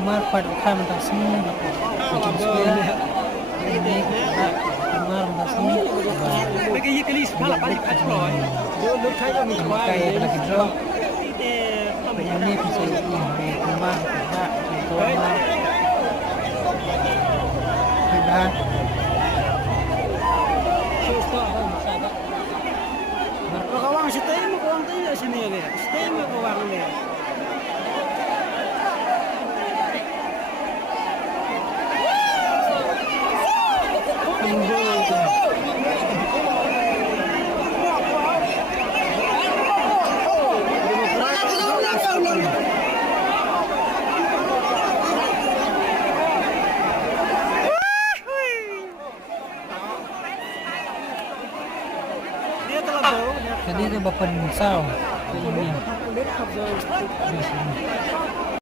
Kumar pada kan tasmi macam sebenarnya ini Kumar tasmi cái gì cái list phá là phá dịch phá rồi nước thấy có mình qua kayak lagi drop cái ini bisa ini Kumar kita Kumar kita Kalau kawang stay mo kawang tayo sini ya, stay mo kawang ni. Dia telah bawa. tadi itu bapak sao ini Lihat